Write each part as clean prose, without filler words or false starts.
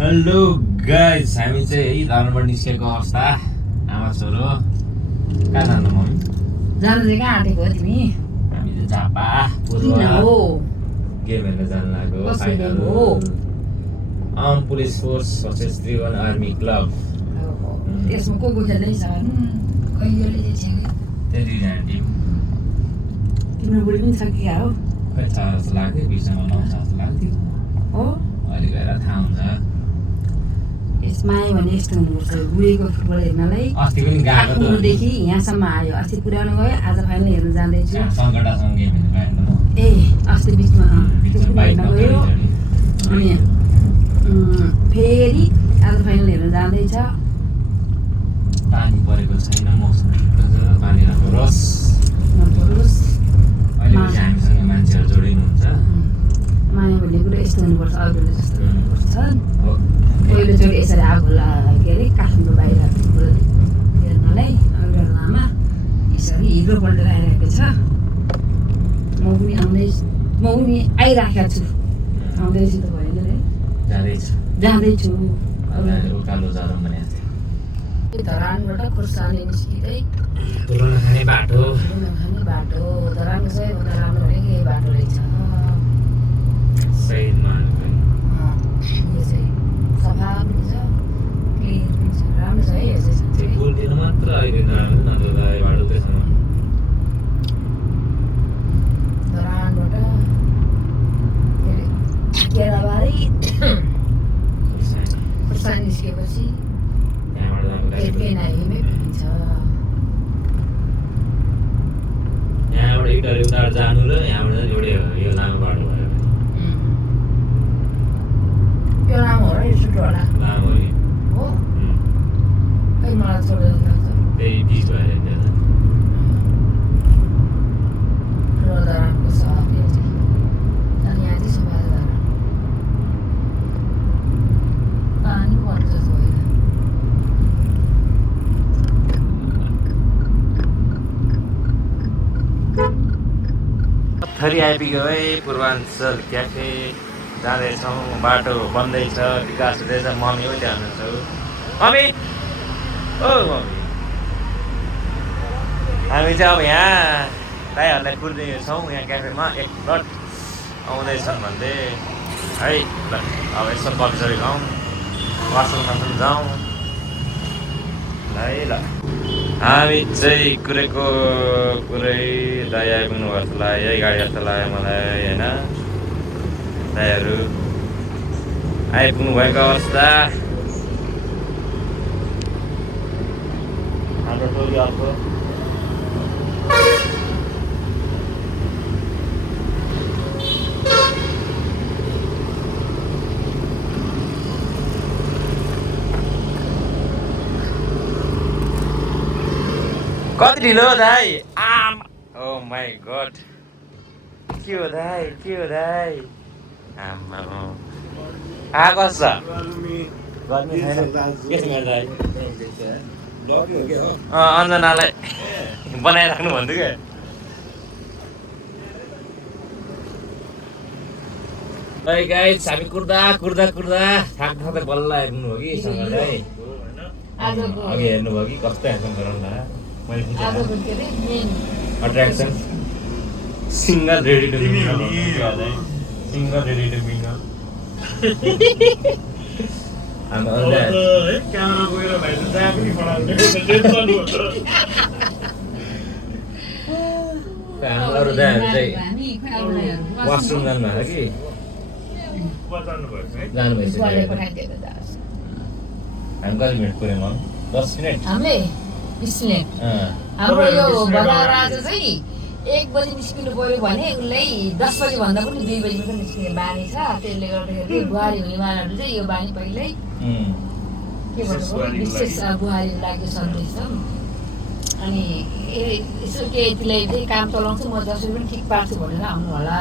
Hello guys, हामी चाहिँ है धर्मबाट निस्केको अवस्था। आमा छोरो कहाँ जानु मम्मी? जानु चाहिँ कहाँ आँटेको हो तिमी? हामी चाहिँ झापा पूर्व गेम हेर्न जानु लाग्यो। फाइनल हो arm police force versus Tribhuvan army club. त्यसमा को खेल्दैछ? कहिलेले चाहिँ त्यो दुईजना टिम। तिम्रो बुढी पनि छ कि क्या हो? खै 6 जस्तो लाग्यो, 20 मा 9 जस्तो लाग्थ्यो। हो अहिले गएर थाहा हुन्छ। यसमा आयो भने यस्तो हुनुपर्छ, बुढीको फुटबल हेर्नलाई अस्ति पनि गएको त, देखि यहाँसम्म आयो। अस्ति पुर्याउनु गयो, आज फाइनल हेर्न जाँदैछु। सङ्कटासँग गेम हेर्नु पाएन म। ए अस्ति बिचमा बाइक हेर्न गयो, अनि फेरि आज फाइनल हेर्न जाँदैछ। पानी परेको छैन, मौसम पानी नपरोस्। अहिले पनि हामीसँग मान्छेहरू जोडिनुहुन्छ। माया भन्ने कुरा यस्तो हुनुपर्छ, अरूले जस्तो हुनुपर्छ। पहिलोचोटि यसरी आगो के अरे काठमाडौँ बाहिर हेर्नलाई बेलामा यसरी हिरो पल्टेर आइरहेको छ। म पनि आइराखेको छु, आउँदैछु त भयो नि, जाँदैछु। उकालो जाँदा भनेको थियो। धरानबाट खुर्सानी निस्किँदै तुलना खाने बाटो। धरानको सबैभन्दा राम्रो भनेको यही बाटो रहेछ। सही मानेको यो चाहिँ सफा पनि छ, क्लिन पनि छ, राम्रो छ है। यो चाहिँ पुलतिर मात्र अहिले नराम्रो, नत्र त यो बाटो त्यसमा धरानबाट के अरे केराबारी खुर्सानी निस्केपछि त्यहाँबाट जानु पेन हाइवेमै पुगिन्छ। यहाँबाट एउटा जानु र यहाँबाट एउटै यो लामो बाटो भयो। यो लामो हो र यो छुट्टो होला लामो नि हो। खै मलाई छोडेर जान्छ त्यही 20 भएर त्यहाँ र धरानको सहर यो चाहिँ। अनि यहाँ चाहिँ सफा धरान, पानी पर्छ जस्तो होइन। थरी आइपुग्यो है पूर्वाञ्चल क्याफे। जाँदैछौँ, बाटो बन्दैछ, विकास हुँदैछ। मम्मी हो त्यहाँ हुनुहुन्छ। मम्मी ओ मम्मी, हामी चाहिँ अब यहाँ दाइहरूलाई कुर्दैछौँ यहाँ क्याफेमा। एक प्लट आउँदैछन् भन्दै है। ल अब यसो कल्चर गाउँ, वासरुम जाउँ है। ल हामी चाहिँ कुरेको कुरै दाइ आइपुग्नु भएको जस्तो लाग्यो है। गाडी जस्तो लाग्यो मलाई होइन। दाइहरू आइपुग्नु भएको अवस्था। हाम्रो टोली अर्को कति ढिलो हो दाइ? ओ माई गड, के हो दाइ, के हो दाइ? आमा आएको छ गर्मी छैन के दाइ? अञ्जनालाई बनाइराख्नु भन्थ्यो क्या। है गाइस, हामी कुर्दा थाक्दै बल्ल आइपुग्नु हो कि सँग दाइ। अघि हेर्नुभयो कि कस्तो ह्यान्डसम गराउनु ला। Attraction single ready to Minal. Single ready to मिनल। अरू दाइहरू चाहिँ वासरुम जानुभएको कि जानुभएछ। हामी कति मिनट पुग्यौँ? 10 मिनट। हामीले 20 मिनट। हाम्रो यो बजार राजा चाहिँ 1 बजी निस्किनु पर्यो भने उसलाई 10 बजी भन्दा पनि 2 बजी मात्रै निस्किने बानी छ। त्यसले गर्दाखेरि बुहारी हुने मान्छेहरूले चाहिँ यो बानी पहिल्यै के भन्नु विशेष बुहारीको लागि सन्देश छ। अनि यसो केटीलाई चाहिँ काम चलाउँछु म, जसरी पनि ठिक पार्छु भनेर आउनु होला।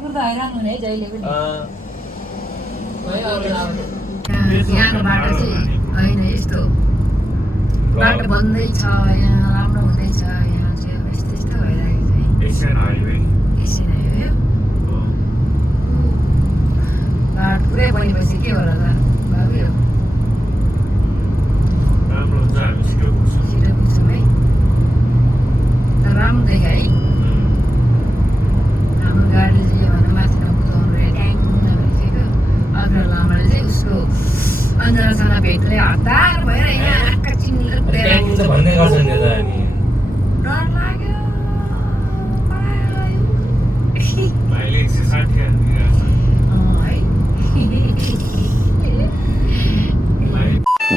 कुर्दा हैरान हुने है जहिले पनि। यहाँको बाटो चाहिँ होइन यस्तो बाटो बन्दैछ, यहाँ राम्रो हुँदैछ। यहाँ चाहिँ अब यस्तो यस्तो भइरहेको छ।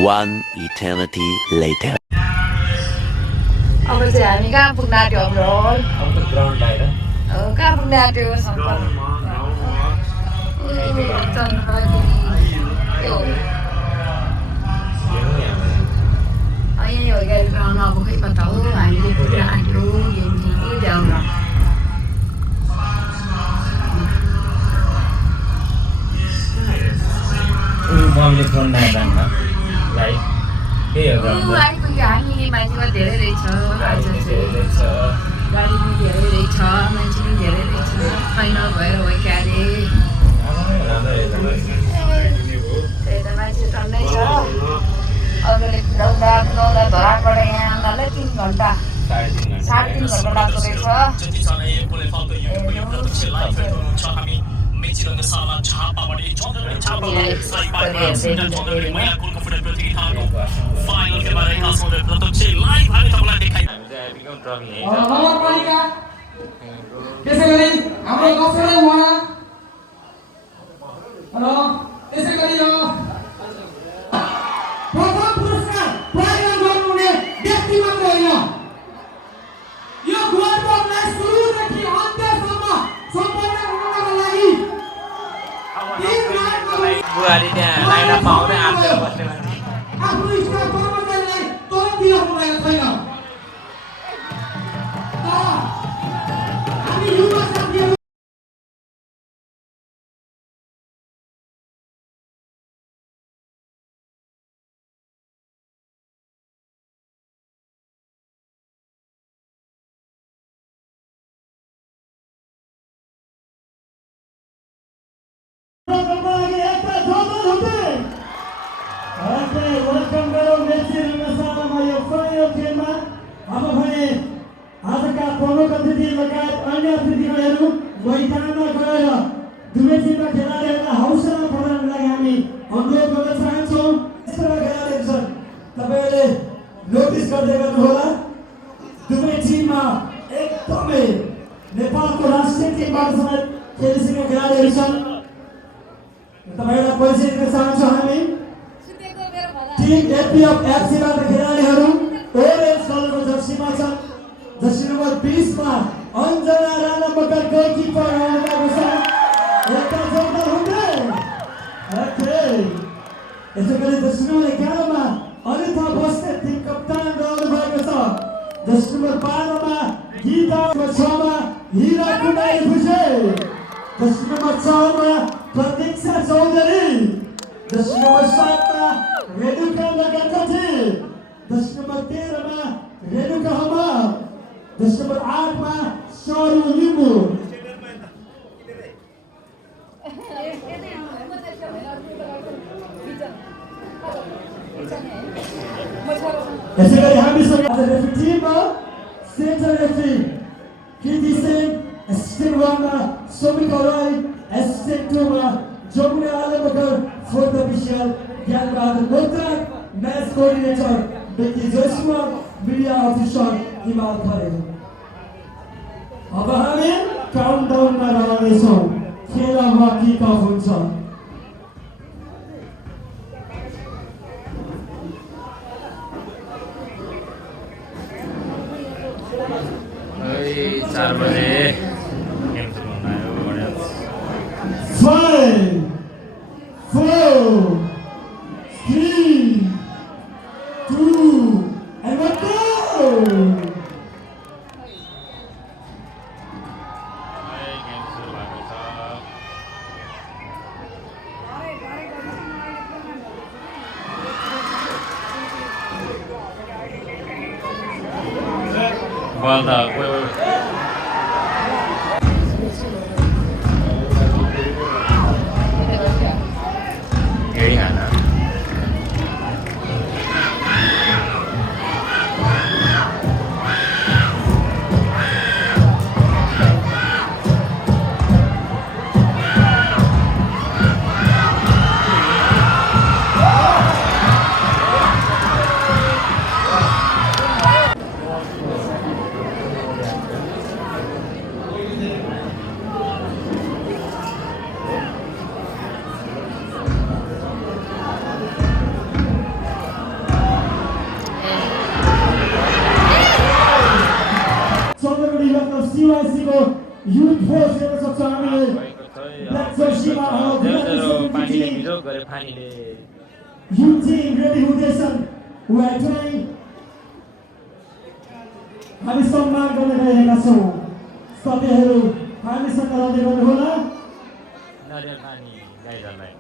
One eternity later. अब चाहिँ हामी कहाँ पुग्न आँट्यो हाम्रो अब त ग्राउन्ड बाहिर कहाँ पुग्न आँट्यो यहीँ हो गाडी ग्राउन्ड अब खै कता हो हामीले पुग्न आँट्यो गेम खेल्नु जाउँ मम्मीले फोन नजान्छ लाइक त्यही हो आइपुग्यो हामी मान्छे धेरै रहेछ आज चाहिँ गाडी पनि धेरै रहेछ मान्छे पनि धेरै रहेछ फाइनल भएर हो क्या अरे त्यही त मान्छे टन्नै छ अरूले कुदाउँदा कुदाउँदा धराबाट यहाँ डल्लै 3 घन्टा 3.5 घन्टा लाग्दो रहेछ त्यसै गरी हाम्रो दसवटा वडा र त्यसै गरी प्रथम पुरस्कार प्राप्त गर्नुहुने व्यक्ति मात्र होइन यो वर्ल्ड कपलाई सुरुदेखि अन्त्यसम्म सम्पन्न हुनका लागि बुहारी त्यहाँ लाइन पाउँदै आफै बस्ने मान्छे आफ्नो स्टाफ कर्मचारीलाई तलब दिएको छैन हामी युवा साथीहरू आजका प्रमुख अतिथि लगायत अन्य अतिथिहरू मैदानमा गएर दुवै टिमका खेलाडीहरूलाई हौसला बढाउनको लागि हामी अनुरोध गर्न चाहन्छौँ यस्ता खेलाडीहरू छन् तपाईँहरूले नोटिस गर्दै गर्नुहोला दुवै टिममा एकदमै नेपालको राष्ट्रिय टिमबाट समेत खेलिसकेका खेलाडीहरू छन् तपाईँहरूलाई परिचय दिन चाहन्छौँ हामी टिम एपीएफ एफसीबाट खेलाडीहरू ओरेन्ज कलरको जर्सीमा छन् जर्सी नम्बर 20 मा अन्जना राणा मगर गोलकिपर आउनु भएको छ एउटा जोरदार हुँदै ओके यसै गरी जर्सी नम्बर 11 मा अनिता बस्ने टिम कप्तान रहनु भएको छ जर्सी नम्बर 12 मा गीता 6 मा हिरा कुमारी भुजे जर्सी नम्बर 4 मा प्रतीक्षा चौधरी जर्सी नम्बर 7 मा रेणुका लगाकथी जर्सी नम्बर 13 मा रेणुका हमा जर्सी नम्बर 8 मा सरू लिम्बू यसै गरी हामीसँग रेफ्री टिममा सेन्टर रेफ्री कृति सिंह एसिस्टेन्ट 1 मा सोमिका राई एसिस्टेन्ट 2 मा Jamuna Alamgar fourth official Gyanbahadur Motra match coordinator Beki जोशीमा मिडिया अफिसर हिमाल खरे अब हामी काउन्टडाउनमा रहनेछौँ खेल अब किक अफ हुन्छ ओइ 4 बजे गेम सुरु हुन आयो बढिया 5 4 3 2 and let's go! गेम सुरु भएको छ बल त यही खाना चन्द्रगढी युवा CYC को युथ फोर्स हेर्न सक्छौँ हामीले ब्ल्याक जर्सीमा पानीले विरोध गरे पानीले युथ टिम रेडी हुँदैछन् who are trying हामी सम्मान गर्न गइरहेका छौँ तपाईँहरू हामीसँग रहँदै गर्नुहोला नारियल पानी गाईहरूलाई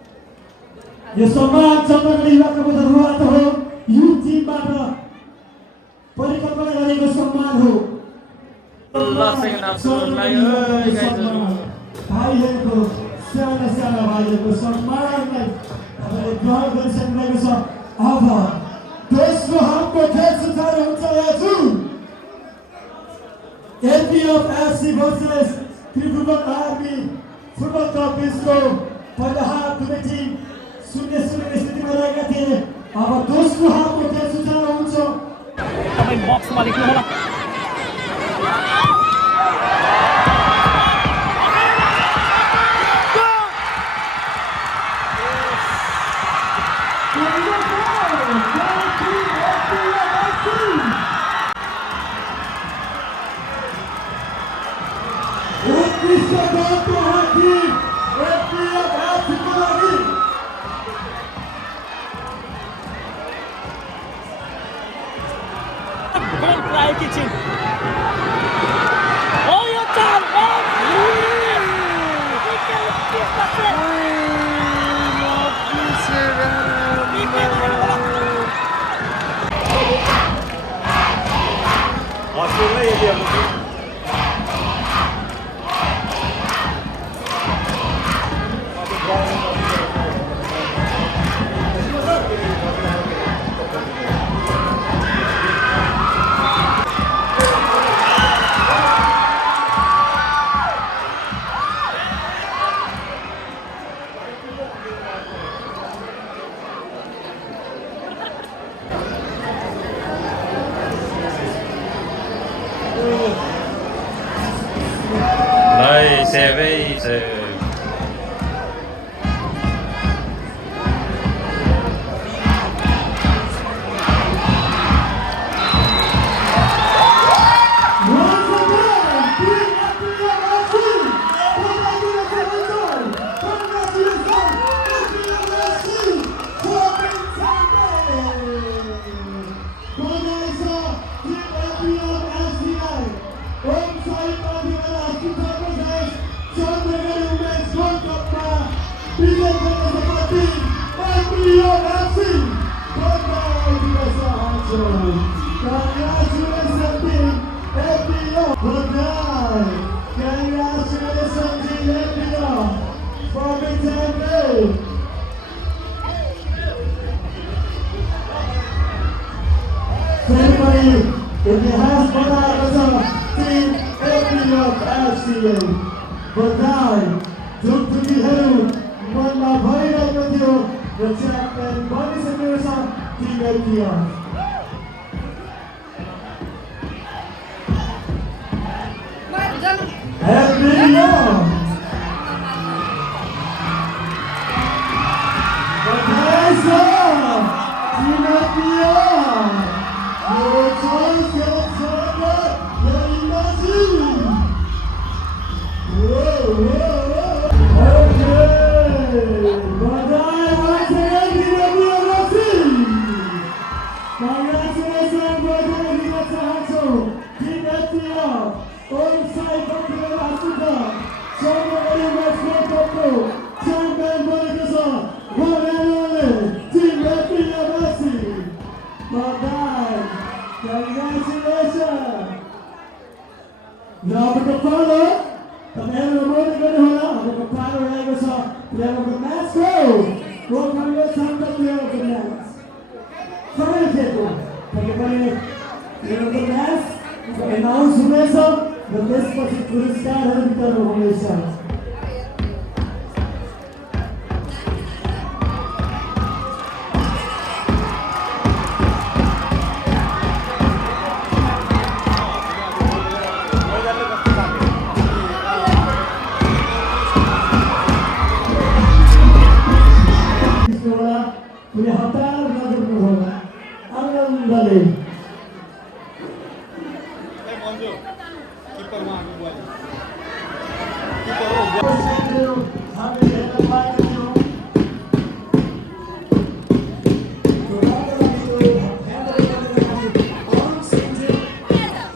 यो सम्मान चन्द्रगढी युवाको तर्फबाट हो युथ टिमबाट परिकल्पना गरेको सम्मान हो भाइहरूको साना साना भाइहरूको सम्मानलाई तपाईँले ग्रहण गरिसक्नुभएको छ अब दोस्रो हामको खेल सुचारू हुन्छ याजु APF FC versus Tribhuvan army football cup बिचको पहिलो हाफ दुवै टिम 0-0 स्थितिमा रहेका थिए अब दोस्रो हाफको खेल सुचारू हुन्छ तपाईँ बक्समा लेख्नु होला गोल पुऱ्याएकी छिन् हो यो चाल cerveja. इतिहास बनाएको छ टिम एपीएफ FC बधाई ढुकढुकीहरू मनमा भइरहेको थियो र च्याम्पियन बनिसकेको छ टिम एपीएफ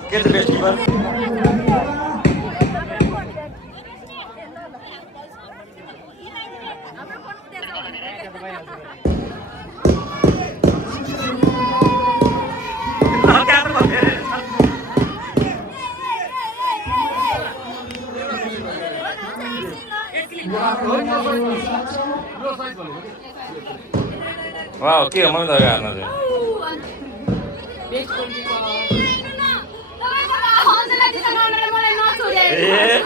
के छ बेस्ट किपर वाह के हो मलाई त हेर्न चाहिँ ए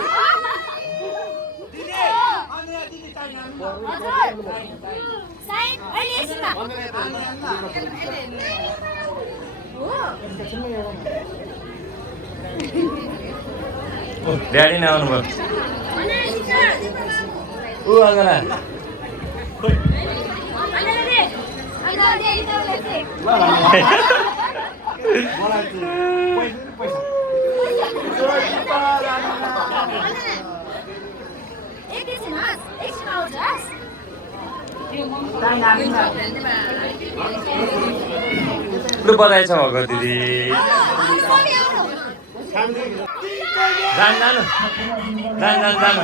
ड्याडी नै आउनुभयो ऊ अङ्गना लु बधाई छ भएको दिदी जानु जानु जानु जानु जानु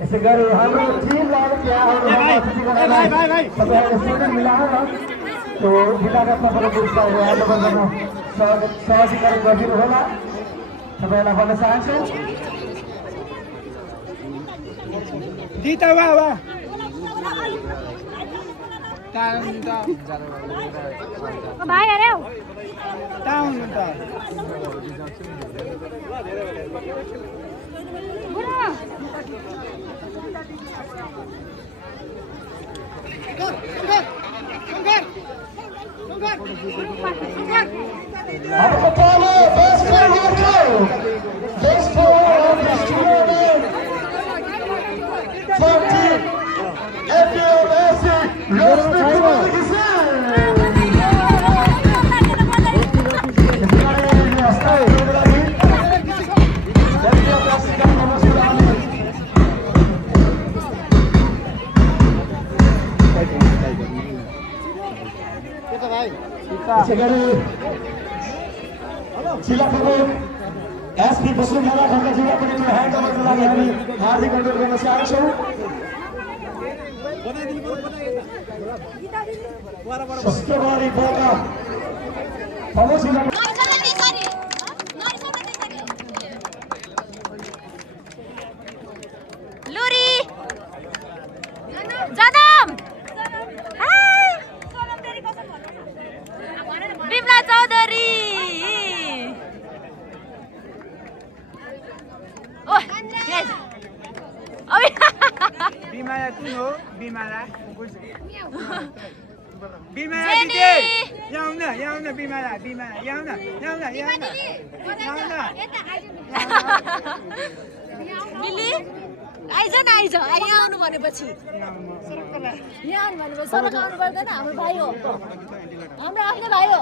यसै गरी हाम्रो टिमलाई मिला त्यो जिल्लाका सफल पुरस्कार सहजीकरण गरिदिनु होला तपाईँलाई भन्न चाहन्छु भाइ अरे जिल्ला प्रमुख एसपी वसुन्धरा खड्काज्यूलाई पनि ह्यान्ड ओभरको लागि हामी हार्दिक अनुरोध गर्न चाहन्छौँ सस्तोबारी बोका जिल्ला आइज यहाँ आउनु भनेपछि यहाँ आउनु भनेपछि सडक आउनु पर्दैन हाम्रो भाइ हो हाम्रो आफ्नै भाइ हो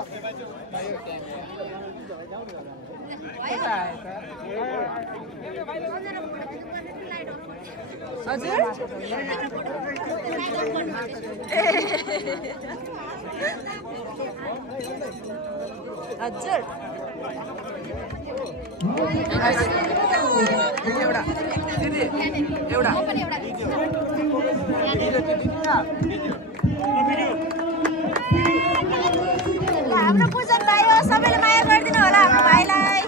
हजुर हजुर एउटा दिदी एउटा हाम्रो पूजन भाइ हो सबैले माया गरिदिनु होला हाम्रो भाइलाई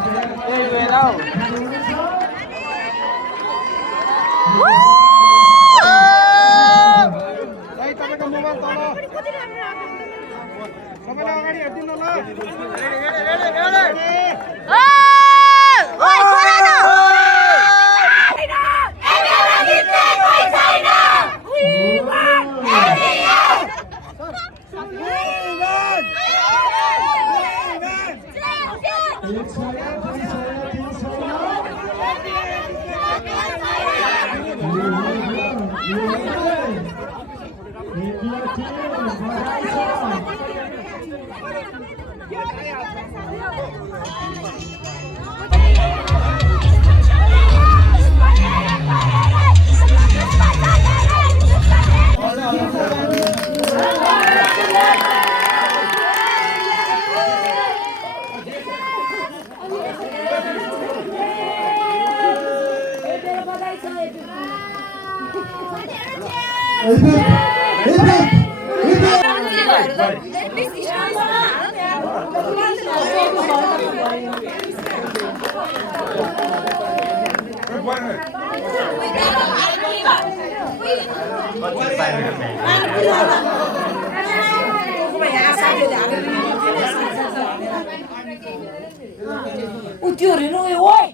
Thank you. त्यो हेर्नु ओइ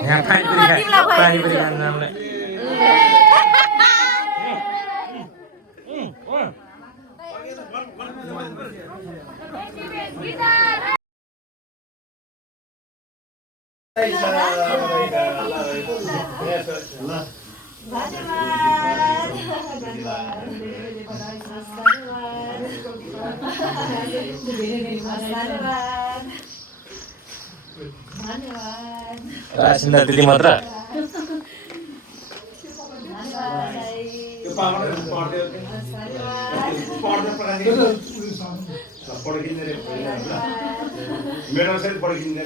यहाँ पानी पनि खान जानुलाई रासिन्दा त्यति मात्र मेरो सहित पढिदिने